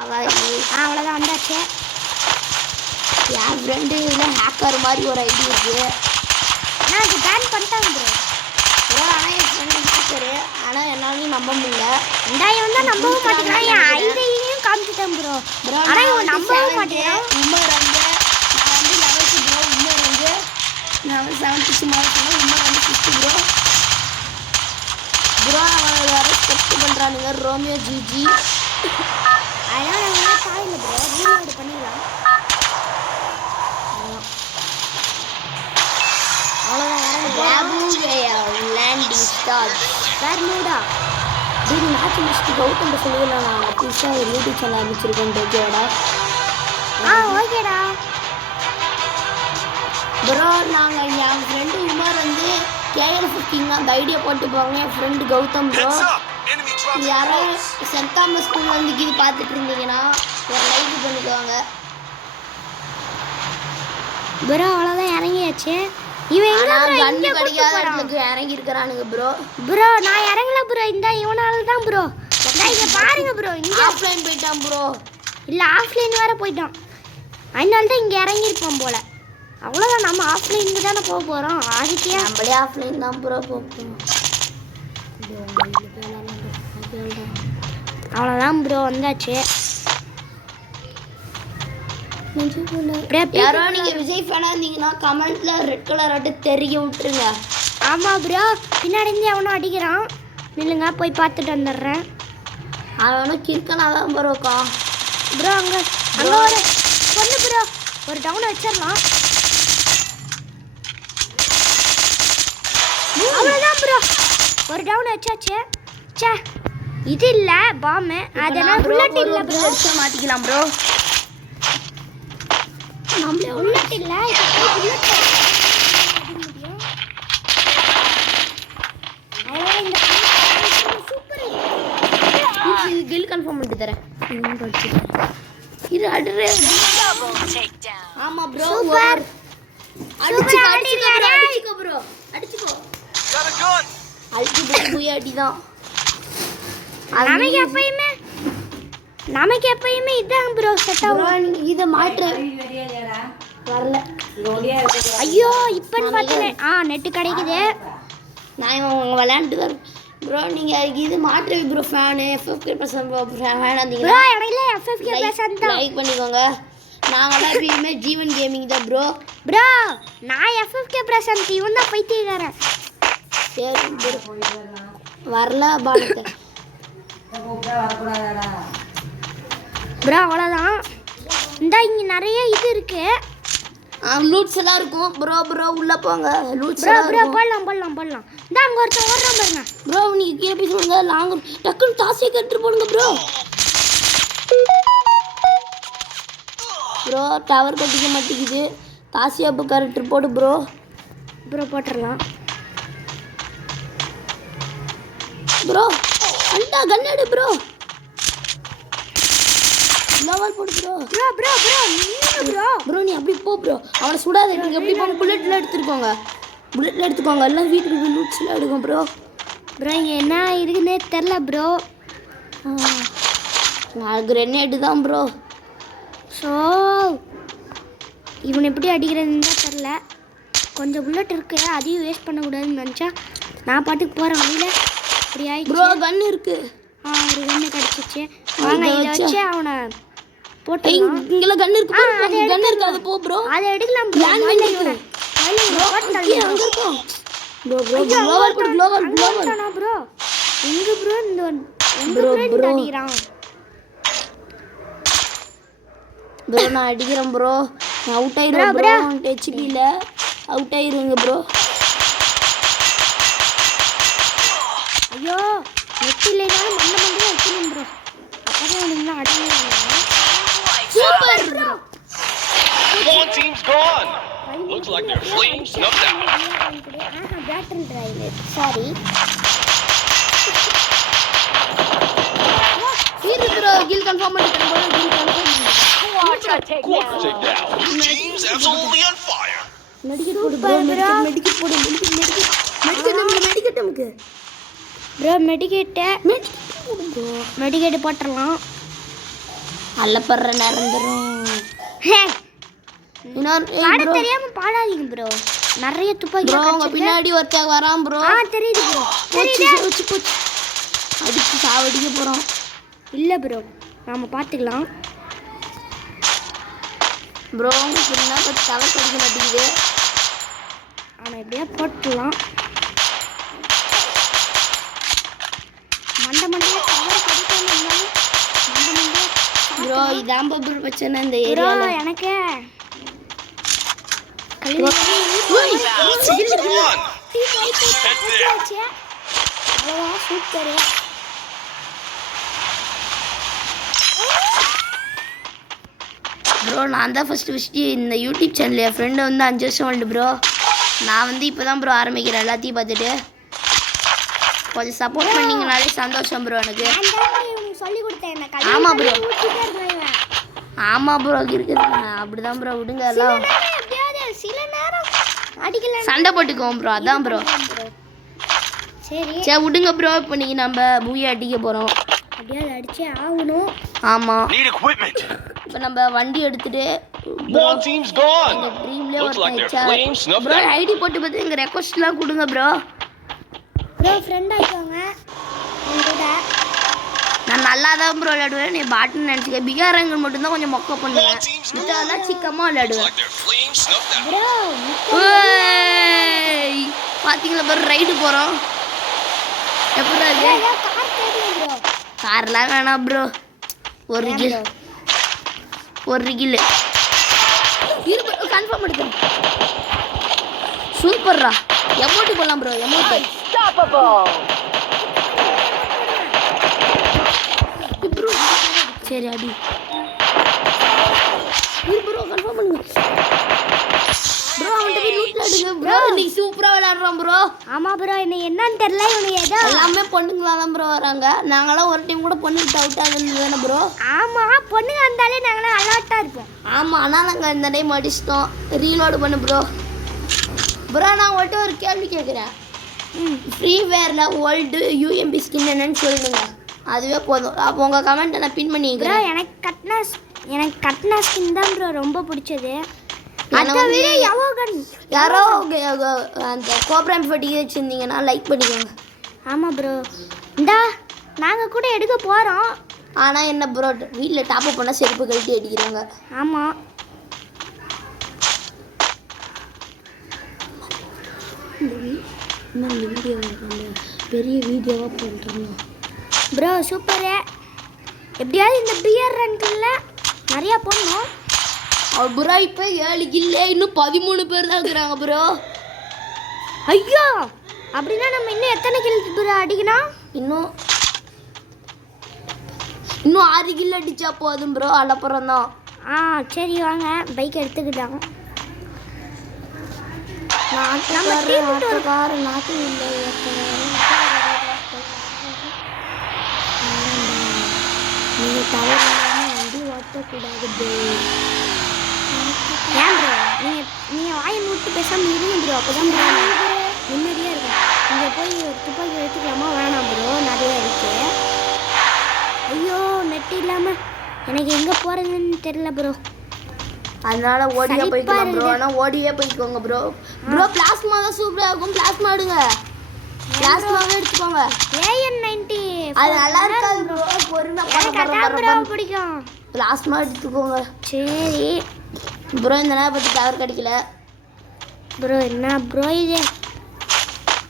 அவ்வளோதான் வந்தாச்சு. என் ஃப்ரெண்டு இதில் ஹேக்கர் மாதிரி ஒரு ஐடி இருக்குது. ஆனால் அது பேன் பண்ணிட்டாங்க ப்ரோ. ஆனால் என் ஃப்ரெண்டு ஹேக்கரு, ஆனால் என்னாலையும் நம்ப முடியல. ரெண்டாயிரம் தான் நம்பவும் மாட்டேங்கிறான். என் ஐடியையும் காமிச்சிட்டேன் ப்ரோ. ஆனால் இவன் நம்பவும் மாட்டேங்கிறான். உமர் வந்து நான் வந்து 11th ப்ரோ. உமர் வந்து நான் 7th சும்மா சொன்னேன். உமர் வந்து 5th ப்ரோ. ப்ரோ அவன் வேறு ஸ்பெக்ட் பண்ணுறானுங்க. ரோமியோ ஜிஜி. அதனால் நாங்கள் காலையில் ப்ரோ ரீலோடு பண்ணிடலாம். வேர்மூடா டெய்லி மேட்ச் முடிச்சுட்டு கௌதம் சொல்லிடலாம். நாங்கள் புதுசாக ஒரு யூடியூப் சேனல் ஆரம்பிச்சிருக்கோம். ஓகேடா? ஓகேடா ப்ரோ. நாங்கள் என் ஃப்ரெண்டு உமர் வந்து KL15 அந்த ஐடியா போட்டு போவாங்க. என் ஃப்ரெண்டு கௌதம் ப்ரோ. யாரோ சென்ட் தாமஸ் ஸ்கூலில் வந்து இது பார்த்துட்டு இருந்தீங்கன்னா ஒரு லைக் பண்ணிக்குவாங்க ப்ரோ. அவ்வளோதான் இறங்கியாச்சு. இவன் கண்ணு கடிக்காதவங்களுக்கு இறங்கி இருக்கிறானுங்க ப்ரோ. ப்ரோ நான் இறங்கல ப்ரோ. இந்த இவனால தான் ப்ரோ. இங்கே பாருங்க ப்ரோ. இங்கே ஆஃப்லைன் போயிட்டான் ப்ரோ. இல்லை ஆஃப்லைன் வேறு போயிட்டான். அதனால தான் இங்கே இறங்கியிருப்பான் போல். அவ்வளோதான். நம்ம ஆஃப்லைனுக்கு தானே போக போகிறோம். ஆதிக்கே நம்மளே ஆஃப்லைன் தான் ப்ரோ போகிறோம். அவ்வளோதான் ப்ரோ வந்தாச்சு. யாரோ நீங்கள் விஜய் ஃபேனாக இருந்தீங்கன்னா கமெண்ட்டில் ரெட் கலர் ஆட்டு தெரிய விட்டுருங்க. ஆமாம் ப்ரோ. பின்னாடி இருந்து அவனும் அடிக்கிறான். நில்லுங்க போய் பார்த்துட்டு வந்துடுறேன். அவனும் கிறுக்கனா தான் ப்ரோ இருக்கான் ப்ரோ. அங்கே ஒரு பொண்ணு ப்ரோ. ஒரு டவுனை வச்சிடலாம். அவ்வளோதான் ப்ரோ. ஒரு டவுனை வச்சாச்சு. சே இது இல்லை பாம்பு. அதனால் புல்லட் இல்லை ப்ரோ. மாட்டிக்கலாம் ப்ரோ. நம்மளே புல்லட் இல்லை. Bullet super. கில் கன்ஃபார்ம் பண்ணிட்டு தரேன். இது அடுறே. ஆமாம் ப்ரோ. சூப்பர். அடிச்சுக்கோ ப்ரோ. அடிச்சுக்கோ. அடிச்சு போய் அடிதான். நமக்கு எப்பயுமே இதான் ப்ரோ செட் ஆகும். இதை மாற்ற வரல. ஐயோ இப்போ பார்த்தேன். நெட்டு கிடைக்குது. நான் இவன் விளையாண்டு தான் ப்ரோ. நீங்கள் இது மாற்ற ப்ரோ. ஃபேனு FFK% ஃபேனாக இருந்தீங்கன்னா லைக் பண்ணிக்கோங்க. நாங்களாம் எப்பயுமே ஜீவன் கேமிங் தான் ப்ரோ. ப்ரோ நான் FFK% இவன் தான் பைத்தியக்காரன். சரி ப்ரோ. வரல பாலத்தை ப்ரோ. அவ்வளோதான். இந்த இங்கே நிறைய இது இருக்கு. லூட்ஸ் எல்லாம் இருக்கும் ப்ரோ. ப்ரோ உள்ளே போங்க. லூட்ஸ் ப்ரோ ப்ரோ போடலாம். இந்த அங்கே ஒருத்தன் ஓடுறான் பாருங்க ப்ரோ. நீங்கள் கீழே போய் சொல்லுங்க. லாங் டக்குன்னு தாசியை கட்டு போடுங்க ப்ரோ. ப்ரோ டவர் கட்டிக்க மாட்டேங்குது. தாசியா இப்போ கரெக்டர் போடு ப்ரோ. ப்ரோ போட்டுடலாம் ப்ரோ. அந்த கன் எடு ப்ரோ. லெவல் போடு ப்ரோ. ப்ரோ நீ அப்படி போ ப்ரோ. அவனை சுடாத. நீங்கள் எப்படி போங்க. புல்லெட்டில் எடுத்துக்கோங்க. எல்லாம் வீட்டுக்கு லூட்ஸில் எடுக்கும் ப்ரோ. இங்கே என்ன இருக்குன்னே தெரில ப்ரோ. நான் கிரெனேடு தான் ப்ரோ. ஸோ இவனை எப்படி அடிக்கிறதுன்னு தான் தெரில. கொஞ்சம் புல்லட் இருக்கு. அதையும் வேஸ்ட் பண்ணக்கூடாதுன்னு நினச்சா நான் பாட்டுக்கு போகிறேன் வழியில். இப்படி ஆயிடுச்சு ப்ரோ. கன் இருக்கு. ஒரு கன்று கிடச்சிச்சு. வாங்க இதை வச்சு அவனை போட்டு. இங்கெல்லாம் கன் இருக்கு. கன் இருக்கு. அது போ ப்ரோ. அதை எடுக்கலாம் ப்ரோ. அங்கே இருக்கும் ப்ரோ. Global bro. எங்கே ப்ரோ இந்த அடிக்கிறான் ப்ரோ. நான் அடிக்கிறேன் ப்ரோ. நான் அவுட் ஆயிடுவேன் ப்ரோ. HPயில் அவுட் ஆயிடுங்க ப்ரோ. ஐயோ நெட் இல்லைனாலும் மண்டை வைக்கணும் ப்ரோ. அப்போதான் அவனுக்குலாம் அடிக்கிறாங்க. Super bro. One team's gone. Looks like their flames snuffed out. Battery driver. Sorry இது ப்ரோ. கில் கன்ஃபார்ம் பண்ணிட்டேன் bro. Kill confirm Quarter takedown. This team's absolutely on fire. Medkit போடு ப்ரோ. மெடிக்கெட் போடு. மெடிக்கெட் நமக்கு ப்ரோ. மெடிக்கெட்டு போட்டுடலாம். அல்லப்படுற நிறந்துரும். ஹே இன்னொரு பாட தெரியாம பாடாதீங்க ப்ரோ. நிறைய துப்பாக்கி ப்ரோ உங்க பின்னாடி ஒருத்தன் வரான் ப்ரோ. தெரியுது ப்ரோ. போச்சு அடிச்சு சாவடிக்க போறோம். இல்ல ப்ரோ நாம பாத்துக்கலாம். ப்ரோ உங்களுக்கு என்ன பத்தி தலை கடிக்க மாட்டேங்குது. அவனை எப்படியா போட்டுலாம். மண்டையா கவர் கடிக்காம இருந்தாலும் மண்டையா. ப்ரோ இதான் ப்ரோ பிரச்சனை இந்த ப்ரோ ஏரியால. எனக்கு Team's gone. Head there. Super. Bro நான் தான் ஃபஸ்ட்டு இந்த யூடியூப் சேனல் என் ஃப்ரெண்டு வந்து 5 வருஷம் வந்து ப்ரோ. நான் வந்து இப்போ தான் ப்ரோ ஆரம்பிக்கிறேன். எல்லாத்தையும் பார்த்துட்டு கொஞ்சம் சப்போர்ட் பண்ணிங்கனாலே சந்தோஷம் ப்ரோ எனக்கு. சொல்லி கொடுத்தேன். ஆமா ப்ரோ ஆமாம் ப்ரோ இருக்குது. அப்படிதான் ப்ரோ விடுங்க எல்லாம். சில நேரம் அடிக்கல சண்டை போட்டுக்குவோம் ப்ரோ. அதான் ப்ரோ. சரி விடுங்க ப்ரோ. இப்போ நீங்கள் நம்ம மூவி அடிக்க போகிறோம். அப்படியே அடிச்சே ஆகணும். ஆமாம் Need equipment. இப்போ நம்ம வண்டி எடுத்துட்டு One team's gone. ட்ரீம்லேயே Looks like their ஒரு flames snuffed bro out. ID போட்டு பார்த்து எங்கள் ரெக்வஸ்ட்லாம் கொடுங்க ப்ரோ. ப்ரோ ஃப்ரெண்ட் ஆயிக்கோங்க என் கூட. நான் நல்லா தான் ப்ரோ விளையாடுவேன். நீ பாட்டுன்னு நினச்சிக்க. பிகார் ரேங்கல் மட்டும்தான் கொஞ்சம் மொக்க பண்ணுவேன். One team's gone. இதெல்லாம் சிக்கமாக Looks விளையாடுவேன். like their flames snuffed out. Bro ஏய், பாத்தீங்களா ப்ரோ ரைடு போகிறோம். எப்படி அது கார் தேடுங்க ப்ரோ. கார்லாம் வேணாம் ப்ரோ. ஒரு கில் கன்ஃபார்ம் எடுக்கிறேன். சூப்பர்ரா. எமௌண்ட்டு போடலாம் ப்ரோ. Amount bro. சரி அடி ப்ரோ. கன்ஃபார்ம் பண்ணுங்க ப்ரோ. அவன்கிட்ட போய் லூட்ல அடிங்க ப்ரோ. நீ சூப்பரா விளையாடுறான் ப்ரோ. ஆமா ப்ரோ என்ன என்னன்னு தெரியல. இவனுக்கு ஏதோ எல்லாமே பொண்ணுங்களா தான் ப்ரோ வராங்க. நாங்களாம் ஒரு டைம் கூட பொண்ணுகிட்ட அவுட் ஆகுது தானே ப்ரோ. ஆமா பொண்ணுங்க வந்தாலே நாங்களாம் அலர்ட்டா இருப்போம். ஆமாம் ஆனால் நாங்கள் இந்த டைம் அடிச்சிட்டோம். ரீலோடு பண்ணு ப்ரோ. ப்ரோ நான் உங்கள்கிட்ட ஒரு கேள்வி கேட்குறேன். ஃப்ரீ ஃபயரில் ஓல்டு யூஎம்பி ஸ்கின் என்னன்னு சொல்லுங்க. அதுவே போதும். அப்போ உங்கள் கமெண்ட்டை நான் பின் ப்ரோ பண்ணிக்கிறேன். எனக்கு கட்னா ஸ்கின் தான் ப்ரோ ரொம்ப பிடிச்சது. அதை வந்து யாரோ யாரோ அந்த கோப்ராம் ஃபட்டிக்கு வச்சுருந்தீங்கன்னா லைக் பண்ணிக்கோங்க. ஆமாம் ப்ரோ இந்தா நாங்கள் கூட எடுக்க போகிறோம். ஆனால் என்ன ப்ரோ வீட்டில் டாப்அப் பண்ணால் செருப்பு கழட்டி அடிக்கிறாங்க. ஆமாம் வீடியோ பெரிய வீடியோவாக போட்டுருந்தோம் ப்ரோ. சூப்பரு. எப்படியாவது இந்த பியர் ரன்கில் நிறையா போடணும். ப்ரோ இப்போ 7 கில்லே இன்னும் 13 பேர் தான் இருக்கிறாங்க ப்ரோ. ஐயோ அப்படின்னா நம்ம இன்னும் எத்தனை கில் ப்ரோ அடிக்கணும்? இன்னும் 6 கில் அடிச்சா போதும் ப்ரோ. அலப்புறம் தான். சரி வாங்க பைக் எடுத்துக்கிட்டாங்க. நாட்டு இல்லை. நீங்கள் தவறான வண்டி ஓட்டக்கூடாது ப்ரோ. ஏன் ப்ரோ நீங்கள் வாயை விட்டு பேசாமல் இருங்க ப்ரோ. அப்போ தான் ப்ரோ நிம்மதியாக இருக்கும். இங்கே போய் ஒரு துப்பாக்கி எடுத்துக்கலாமா? வேணாம் ப்ரோ நிறைய இருக்கு. ஐயோ நெட் இல்லாமல் எனக்கு எங்கே போகிறதுன்னு தெரியல ப்ரோ. அதனால ஓடியே போய்க்கலாம் ப்ரோ. ஆனால் ஓடியே போய்க்கோங்க ப்ரோ. ப்ரோ பிளாஸ்மா தான் சூப்பராக இருக்கும். பிளாஸ்மா எடுங்க. பிளாஸ்மாவே எடுத்துக்கோங்க. AN90 அது நல்லா இருக்காது ப்ரோ. பொறுமை பிடிக்கும். பிளாஸ்மா எடுத்துக்கோங்க. சரி ப்ரோ இந்த நேரம் பற்றி டவர் கிடைக்கல ப்ரோ. என்ன ப்ரோ இது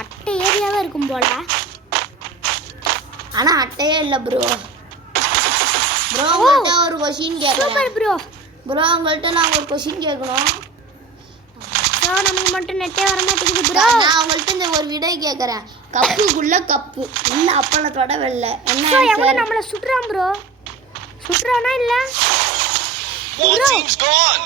அட்டை ஏரியாவாக இருக்கும் போல. ஆனால் அட்டையே இல்லை ப்ரோ. ப்ரோ உங்கள்கிட்ட ஒரு கொஷின் கேட்குறேன் ப்ரோ. ப்ரோ உங்கள்கிட்ட நான் ஒரு கொஷின் கேட்கணும். ஸோ நமக்கு மட்டும் நெட்டே வர மாட்டேங்குது ப்ரோ. நான் உங்கள்கிட்ட இந்த ஒரு விடை கேட்குறேன். கப்புக்குள்ள கப்பு இல்லை அப்பளத்தோட வெள்ளை என்ன எவ்வளோ நம்மளை சுட்டுறான் ப்ரோ. சுட்டுறானா இல்லை One team's gone.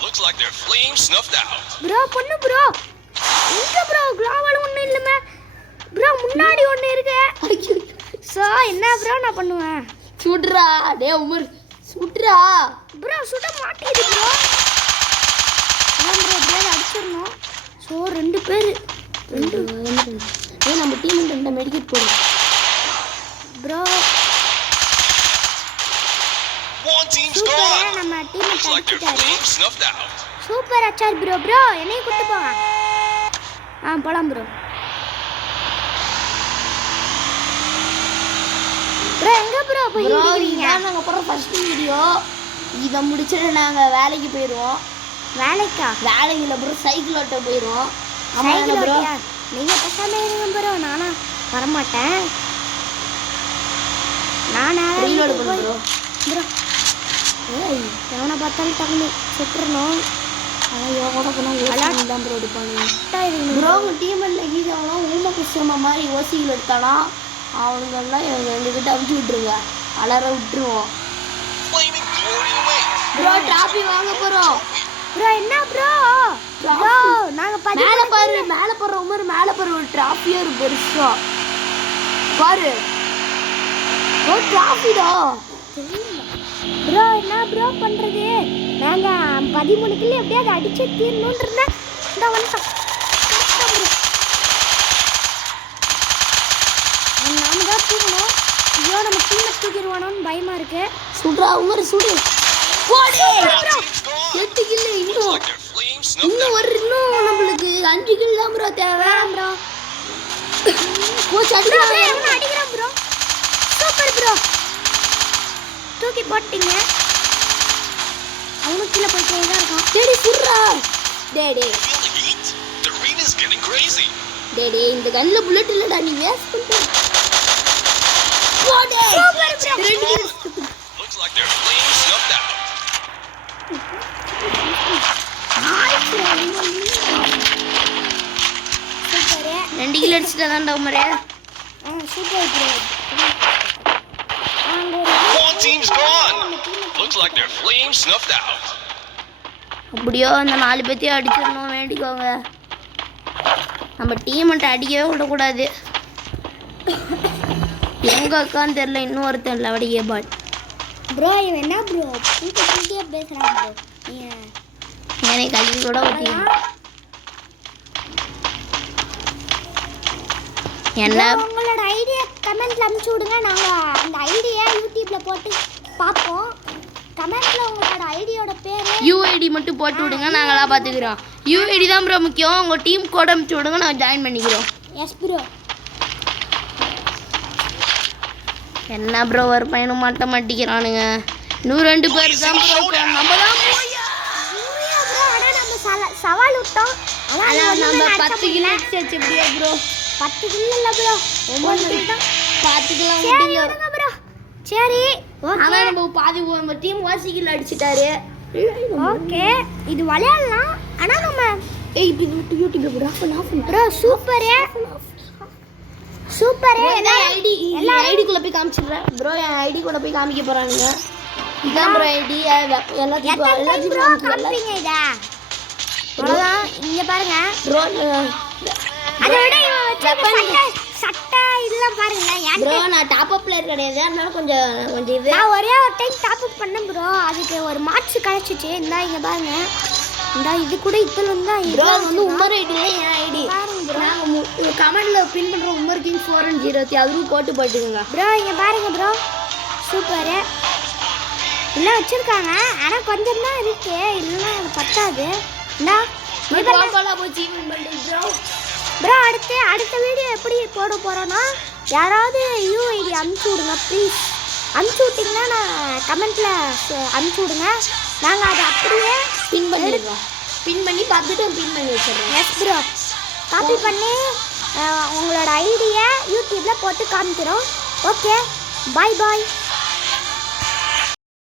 Looks like their flames snuffed out. Bro பொண்ணு ப்ரோ. எங்க ப்ரோ குளோபல் ஒன்றும் இல்லைமே ப்ரோ. முன்னாடி ஒன்று இருக்கு. ஸோ என்ன ப்ரோ நான் பண்ணுவேன்? சுடுறா டே உமர் சுடுறா ப்ரோ. சுட மாட்டேங்குது ப்ரோ. அதான் ப்ரோ எப்படியாவது அடிச்சிடணும். ஸோ 2 பேர் நம்ம டீம் 2 மெடிக்கெட் போடும் ப்ரோ. One team's சூப்பரா gone. நம்ம டீம் Looks like their அடிச்சிட்டாரு flames snuffed out. சூப்பர் அச்சார் ப்ரோ என்னையும் கூட்டு போங்க போலாம் ப்ரோ எங்க ப்ரோ போய் ப்ரோ இருக்கீங்க இதான் நாங்கள் போகிற ஃபர்ஸ்ட் வீடியோ. இதை முடிச்சுட்டு நாங்கள் வேலைக்கு போயிடுவோம். வேலைக்கா வேலையில் ப்ரோ சைக்கிள் ஓட்ட போயிடுவோம். சைக்கிள் ப்ரோ ஓட்டியா நீங்க பேசாம இருங்க ப்ரோ நானா வரமாட்டேன் நானா ரீலோடு பண்ணு ப்ரோ. ப்ரோ எவனை பார்த்தாலும் டக்குனு சுட்டுறணும் யோகோட போனால் தான் ப்ரோ எடுப்பாங்க. ப்ரோ உங்கள் டீமெண்ட்டில் கீதவங்களாம் ஊமை குசுமா மாதிரி ஓசிகள் எடுத்தானா அவனுங்கெல்லாம் எங்ககிட்ட அமுச்சு விட்ருங்க. அலற விட்டுருவோம். Flaming glory awaits. Bro trophy வாங்க போகிறோம். ப்ரோ என்ன ப்ரோ ப்ரோ நாங்க மேலே பாரு மேலே போடுற மாதிரி மேலே பாரு ஒரு டிராஃபியாக ஒரு பெருசா பாரு. ஓ டிராஃபிடா ப்ரோ என்ன ப்ரோ பண்றது நாங்க 13 கிலோ எப்படியாவது அடிச்சு தீரணும்னு இருந்தேன் இந்த வந்துட்டோம் நாம தான் தூக்கணும் ஐயோ நம்ம டீமை தூக்கிடுவானோன்னு பயமா இருக்கு சுடுறா உமர் சுடு போடு. Team's gone. 8 கிலோ Looks இன்னும் like their flames snuffed out. இன்னும் நம்மளுக்கு 5 கிலோ தான் ப்ரோ தேவை. ப்ரோ போச்சு ப்ரோ அடிக்கிறா. அடிக்கிறோம் ப்ரோ சூப்பர் ப்ரோ தூக்கி போட்டீங்க அவனுக்கு கீழே போயிட்டே தான் இருக்கான் டேடி சுடுறா. Daddy Feel the heat? The arena's getting crazy. Daddy இந்த கன்ல புல்லட் இல்லடா நீ வேஸ்ட் பண்ணிட்ட. போடு. Team's gone. Looks like their flames snuffed out. Super 2 kilo அடிச்சிட்டா தான்டா உமரே. Super bro One team's gone. Looks like their flames snuffed out. அப்படியோ அந்த 4 பேத்தையும் அடிச்சிடணும் வேண்டிக்கோங்க. நம்ம டீமெண்ட்டை அடிக்கவே விடக்கூடாது. எங்க அக்கான்னு தெரியல இன்னும் ஒருத்தன் இல்லை வடிகே பாட். ப்ரோ இவன் என்ன ப்ரோ பூட்டியே பேசுறான் ப்ரோ ஏனே கல்வி கூட ஊற்றி என்ன உங்களோட ஐடியா கமெண்ட்ல அனுப்பிச்சு விடுங்க நாங்க அந்த ஐடியா யூடியூப்ல போட்டு பார்ப்போம் கமெண்ட்ல உங்களோட ஐடியோட பேரு யூஐடி மட்டும் போட்டு விடுங்க நாங்களாம் பார்த்துக்கிறோம். யூஐடி தான் ப்ரோ முக்கியம். உங்கள் டீம் கோட் அனுப்பிச்சு விடுங்க நாங்கள் ஜாயின் பண்ணிக்கிறோம். எஸ் ப்ரோ என்ன ப்ரோ ஒரு பையனும் மாட்ட மாட்டேங்கிறானுங்க. இன்னும் 2 பேர் தான் ப்ரோ நம்ம தான் ப்ரோ ஆனா நம்ம சவால் விட்டோம் ஆனா நம்ம 10 கிலோ அடிச்சு எப்படியா ப்ரோ 10 கிலோ இல்ல ப்ரோ 9 கிலோ தான் பார்த்துக்கலாம் சரி விடுங்க. விடுங்க ப்ரோ சரி அவன் நம்ம பாதி நம்ம டீம் 1 கிலோ அடிச்சிட்டாரு. ஓகே இது விளையாடலாம் ஆனா நம்ம ஏய் இது யூடியூப்ல போடு off bro super super ID ஐடிக்குள்ள போய் காமிச்சிடுறேன் ப்ரோ. என் ஐடி கூட போய் காமிக்க போறானுங்க. இதான் ப்ரோ ஐடி எல்லாத்தையும் ப்ரோ காமிப்பீங்க இத அவ்வளவுதான் இங்க பாருங்க ப்ரோ. அதை விட இவன் வச்சிருக்க சட்டை இதெல்லாம் பாருங்க ப்ரோ நான் டாப் அப் பிளேயர் கிடையாது அதனால கொஞ்சம் இது நான் ஒரே ஒரு டைம் டாப் அப் பண்ணேன் ப்ரோ அதுக்கு ஒரு மார்க்ஸ் கிடைச்சிச்சு இந்தா இங்க பாருங்க இந்தா இது கூட இப்பல இருந்தா ப்ரோ அது வந்து உமர் ஐடி என் ஐடி பாருங்க ப்ரோ நாங்க கமெண்ட்ல பின் பண்ற உமர் கிங் 406 அதுவும் போட்டு போட்டுங்க ப்ரோ இங்க பாருங்க ப்ரோ சூப்பர் இல்ல வச்சிருக்காங்க ஆனா கொஞ்சம் தான் இருக்கு இல்லனா பத்தாது இந்தா கோபாலா போய் சீவன் பண்ணி ப்ரோ. ப்ரோ அடுத்த வீடியோ எப்படி போட போறோம்னா யாராவது யூஐடி அனுப்பிச்சு விடுங்க ப்ளீஸ் அனுப்பிச்சு விட்டிங்கன்னா நான் கமெண்ட்ல அனுப்பிச்சு விடுங்க நாங்கள் அதை அப்படியே பின் பண்ணிடுறோம். பின் பண்ணி பார்த்துட்டு பின் பண்ணி வச்சிடுறோம். எஸ் ப்ரோ காப்பி பண்ணி உங்களோட ஐடியை யூடியூப்ல போட்டு காமிக்கிறோம் ஓகே பாய் பாய்